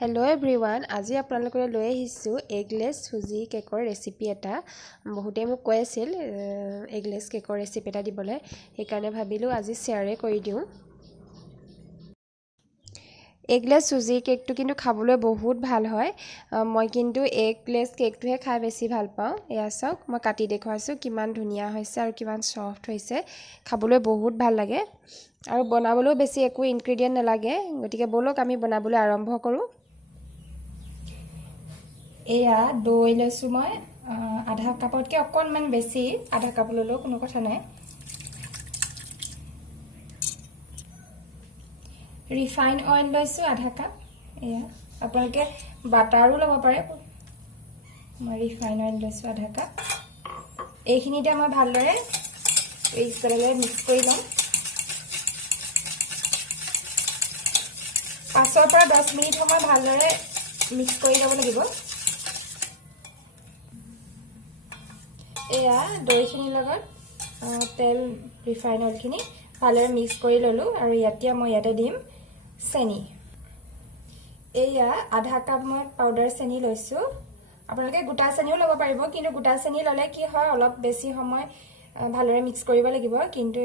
Hello' everyone, আজি আপোনালোকলৈ লৈ আহিছোঁ এগলেছ চুজি কেকৰ ৰেচিপি এটা। বহুতেই মোক কৈ আছিল এগলেছ কেকৰ ৰেচিপি এটা দিবলৈ, সেইকাৰণে ভাবিলোঁ আজি শ্বেয়াৰে কৰি দিওঁ। এগলেছ চুজি কেকটো কিন্তু খাবলৈ বহুত ভাল হয়। মই কিন্তু এগলেছ কেকটোহে খাই বেছি ভাল পাওঁ। এয়া চাওক, মই কাটি দেখুৱাইছোঁ কিমান ধুনীয়া হৈছে আৰু কিমান ছফ্ট হৈছে। খাবলৈ বহুত ভাল লাগে আৰু বনাবলৈও বেছি একো ইনগ্ৰিডিয়েণ্ট নালাগে। গতিকে ব'লক আমি বনাবলৈ আৰম্ভ কৰোঁ। এয়া দৈ লৈছোঁ মই আধা কাপতকৈ অকণমান বেছি, আধা কাপ ল'লেও কোনো কথা নাই। ৰিফাইন অইল লৈছোঁ আধা কাপ। এয়া আপোনালোকে বাটাৰো ল'ব পাৰে, মই ৰিফাইন অইল লৈছোঁ আধা কাপ। এইখিনিতে মই ভালদৰে মিক্স কৰি ল'ম। 5 পৰা 10 মিনিট সময় ভালদৰে মিক্স কৰি ল'ব লাগিব। এয়া দৈখিনিৰ লগত তেল ৰিফাইন অইলখিনি ভালদৰে মিক্স কৰি ল'লোঁ আৰু এতিয়া মই ইয়াতে দিম চেনি। এয়া আধা কাপ মই পাউডাৰ চেনি লৈছোঁ। আপোনালোকে গোটা চেনিও ল'ব পাৰিব, কিন্তু গোটা চেনি ল'লে কি হয়, অলপ বেছি সময় ভালদৰে মিক্স কৰিব লাগিব। কিন্তু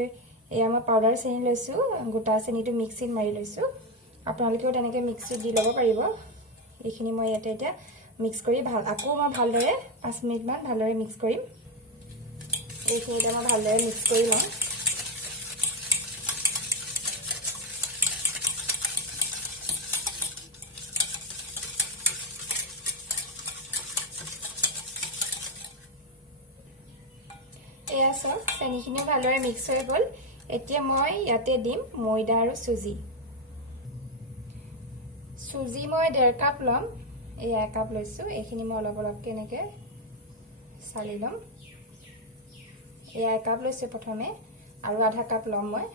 এয়া মই পাউডাৰ চেনি লৈছোঁ, গোটা চেনিটো মিক্সিত মাৰি লৈছোঁ। আপোনালোকেও তেনেকৈ মিক্সিত দি ল'ব পাৰিব। এইখিনি মই ইয়াতে এতিয়া মিক্স কৰি আকৌ মই ভালদৰে 5 মিনিটমান ভালদৰে মিক্স কৰিম। এইখিনিতে মই ভালদৰে মিক্স কৰি লওঁ। এয়া চাওক, চেনিখিনি ভালদৰে মিক্স হৈ গ'ল। এতিয়া মই ইয়াতে দিম ময়দা আৰু চুজি। চুজি মই 1.5 কাপ ল'ম। এয়া 1 কাপ লৈছোঁ। এইখিনি মই অলপ অলপকৈ এনেকৈ চালি ল'ম। এয়া 1 কাপ লৈছোঁ প্ৰথমে, আৰু আধা কাপ ল'ম মই।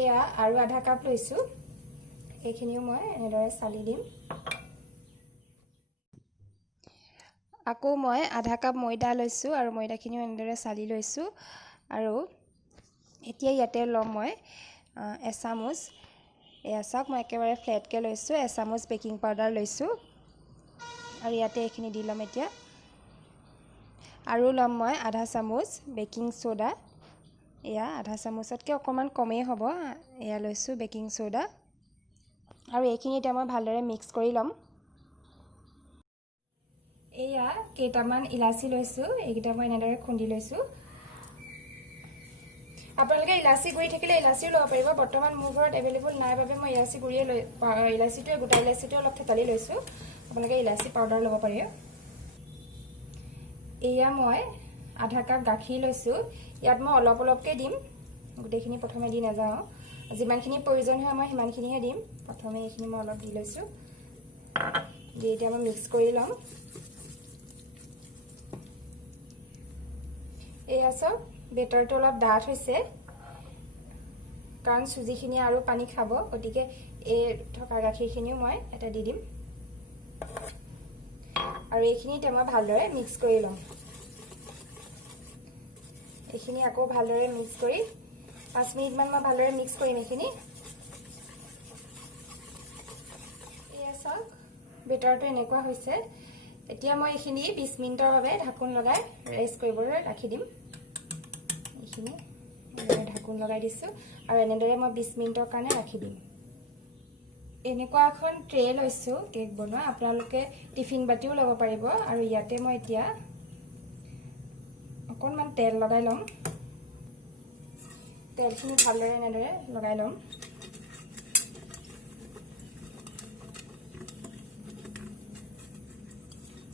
এয়া আৰু আধা কাপ লৈছোঁ। এইখিনিও মই এনেদৰে চালি দিম। আকৌ মই আধা কাপ ময়দা লৈছোঁ আৰু ময়দাখিনিও এনেদৰে চালি লৈছোঁ। আৰু এতিয়া ইয়াতে ল'ম মই এচামুচ, এয়া চাওক মই একেবাৰে ফ্লেটকৈ লৈছোঁ, এচামুচ বেকিং পাউডাৰ লৈছোঁ আৰু ইয়াতে এইখিনি দি ল'ম এতিয়া। আৰু ল'ম মই আধা চামুচ বেকিং ছ'ডা। এয়া আধা চামুচতকৈ অকণমান কমেই হ'ব। এয়া লৈছোঁ বেকিং ছ'ডা আৰু এইখিনি এতিয়া মই ভালদৰে মিক্স কৰি ল'ম। এয়া কেইটামান ইলাচি লৈছোঁ, এইকেইটা মই এনেদৰে খুন্দি লৈছোঁ। আপোনালোকে ইলাচি গুড়ি থাকিলে ইলাচিও ল'ব পাৰিব। বৰ্তমান মোৰ ঘৰত এভেইলেবল নাই বাবে মই ইলাচি গুড়িয়ে ইলাচিটোৱে গোটা ইলাচিটোৱে অলপ থেতালি লৈছোঁ। আপোনালোকে ইলাচি পাউডাৰ ল'ব পাৰে। এয়া মই আধা কাপ গাখীৰ লৈছোঁ। ইয়াত মই অলপ অলপকৈ দিম, গোটেইখিনি প্ৰথমে দি নাযাওঁ। যিমানখিনি প্ৰয়োজন হয় মই সিমানখিনিহে দিম। প্ৰথমে এইখিনি মই অলপ দি লৈছোঁ, দি এতিয়া মই মিক্স কৰি ল'ম। এয়া চাওক, বেটাৰটো অলপ ডাঠ হৈছে, কাৰণ চুজিখিনি আৰু পানী খাব। গতিকে এই থকা গাখীৰখিনিও মই এটা দি দিম আৰু এইখিনিতে মই ভালদৰে মিক্স কৰি ল'ম। এইখিনি আকৌ ভালদৰে মিক্স কৰি 5 মিনিটমান মই ভালদৰে মিক্স কৰিম এইখিনি। এয়া চাওক, বেটাৰটো এনেকুৱা হৈছে। এতিয়া মই এইখিনি 20 মিনিটৰ বাবে ঢাকোন লগাই ৰেষ্ট কৰিবলৈ ৰাখি দিম। এইখিনি ঢাকোন লগাই দিছোঁ আৰু এনেদৰে মই 20 মিনিটৰ কাৰণে ৰাখি দিম। এনেকুৱা এখন ট্ৰে লৈছোঁ কেক বনোৱা, আপোনালোকে টিফিন বাতিও ল'ব পাৰিব। আৰু ইয়াতে মই এতিয়া অকণমান তেল লগাই ল'ম। তেলখিনি ভালদৰে এনেদৰে লগাই ল'ম।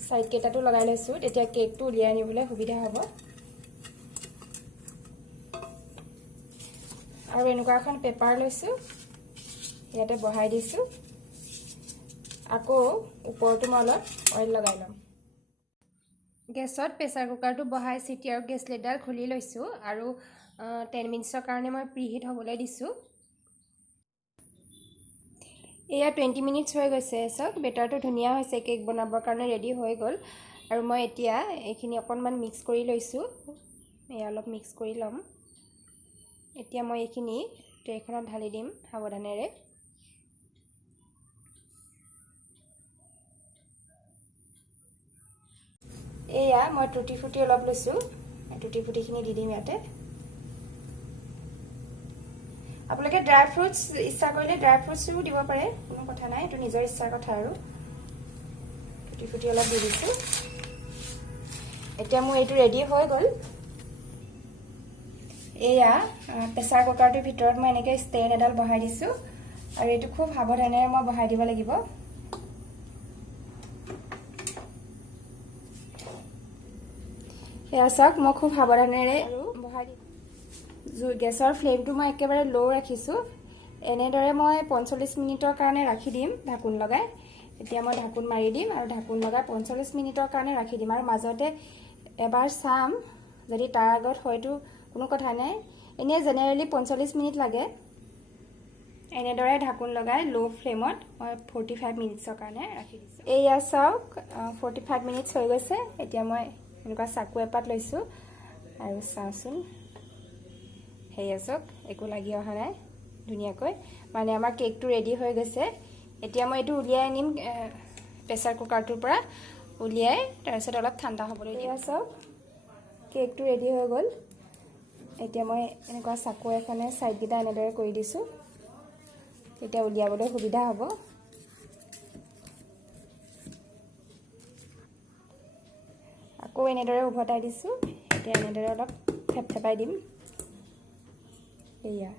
ছাইড কেইটাতো লগাই লৈছোঁ, তেতিয়া কেকটো উলিয়াই আনিবলৈ সুবিধা হ'ব। আৰু এনেকুৱা এখন পেপাৰ লৈছোঁ, ইয়াতে বহাই দিছোঁ। আকৌ ওপৰতো মই অলপ অইল লগাই ল'ম। গেছত প্ৰেছাৰ কুকাৰটো বহাই চিটি আৰু গেছ লিডাৰ খুলি লৈছোঁ আৰু 10 মিনিটছৰ কাৰণে মই প্ৰিহিট হ'বলৈ দিছোঁ। এয়া 20 মিনিটছ হৈ গৈছে। চাওক, বেটাৰটো ধুনীয়া হৈছে, কেক বনাবৰ কাৰণে ৰেডি হৈ গ'ল। আৰু মই এতিয়া এইখিনি অকণমান মিক্স কৰি লৈছোঁ। এয়া অলপ মিক্স কৰি ল'ম। এতিয়া মই এইখিনি ট্ৰেখনত ঢালি দিম সাৱধানেৰে। এয়া মই টুটি ফুটি অলপ লৈছোঁ টুটি ফুটিখিনি দি দিম ইয়াতে আপোনালোকে ড্ৰাই ফ্ৰুটছ ইচ্ছা কৰিলে ড্ৰাই ফ্ৰুটছো দিব পাৰে কোনো কথা নাই এইটো নিজৰ ইচ্ছাৰ কথা আৰু টুটি ফুটি অলপ দি দিছোঁ এতিয়া মোৰ এইটো ৰেডি হৈ গ'ল এয়া প্ৰেছাৰ কুকাৰটোৰ ভিতৰত মই এনেকৈ ষ্টেণ্ড এডাল বহাই দিছোঁ আৰু এইটো খুব সাৱধানেৰে মই বহাই দিব লাগিব এয়া চাওক মই খুব সাৱধানেৰে আৰু বহাই দিম গেছৰ ফ্লেমটো মই একেবাৰে ল' ৰাখিছোঁ এনেদৰে মই 45 মিনিটৰ কাৰণে ৰাখি দিম ঢাকোন লগাই এতিয়া মই ঢাকোন মাৰি দিম আৰু ঢাকোন লগাই 45 মিনিটৰ কাৰণে ৰাখি দিম আৰু মাজতে এবাৰ চাম যদি তাৰ আগত হয়তো কোনো কথা নাই এনে জেনেৰেলি 45 মিনিট লাগে এনেদৰে ঢাকোন লগাই ল' ফ্লেমত মই 45 মিনিটৰ কাৰণে ৰাখি দিছোঁ এয়া চাওক 45 মিনিটছ হৈ গৈছে এতিয়া মই এনেকুৱা চাকু এপাত লৈছোঁ আৰু চাওঁচোন সেয়া চাওক একো লাগি অহা নাই ধুনীয়াকৈ মানে আমাৰ কেকটো ৰেডি হৈ গৈছে এতিয়া মই এইটো উলিয়াই আনিম প্ৰেছাৰ কুকাৰটোৰ পৰা উলিয়াই তাৰপিছত অলপ ঠাণ্ডা হ'বলৈ দিয়া চাওক কেকটো ৰেডি হৈ গ'ল এতিয়া মই এনেকুৱা চাকু এখনে ছাইডকেইটা এনেদৰে কৰি দিছোঁ তেতিয়া উলিয়াবলৈ সুবিধা হ'ব আকৌ এনেদৰে উভতাই দিছোঁ এতিয়া এনেদৰে অলপ থেপথেপাই দিম এয়া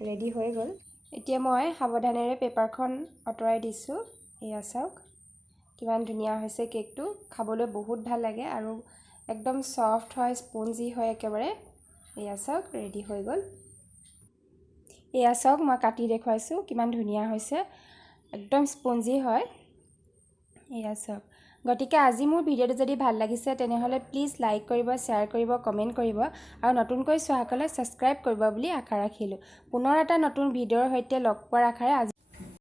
ৰেডি হৈ গ'ল এতিয়া মই সাৱধানেৰে পেপাৰখন আঁতৰাই দিছোঁ এয়া চাওক কিমান ধুনীয়া হৈছে কেকটো খাবলৈ বহুত ভাল লাগে আৰু একদম সফ্ট হয় স্পঞ্জি হয় একেবাৰে এয়া চাওক ৰেডি হৈ গ'ল এয়া চাওক মই কাটি দেখুৱাইছোঁ কিমান ধুনীয়া হৈছে একদম স্পঞ্জি হয় এয়া চাওক গতিকে আজি মোৰ ভিডিঅ'টো যদি ভাল লাগিছে তেনেহ'লে প্লিজ লাইক কৰিব শ্বেয়াৰ কৰিব কমেণ্ট কৰিব আৰু নতুনকৈ চোৱাসকলে ছাবস্ক্ৰাইব কৰিব বুলি আশা ৰাখিলোঁ পুনৰ এটা নতুন ভিডিঅ'ৰ সৈতে লগ পোৱাৰ আশাৰে আজি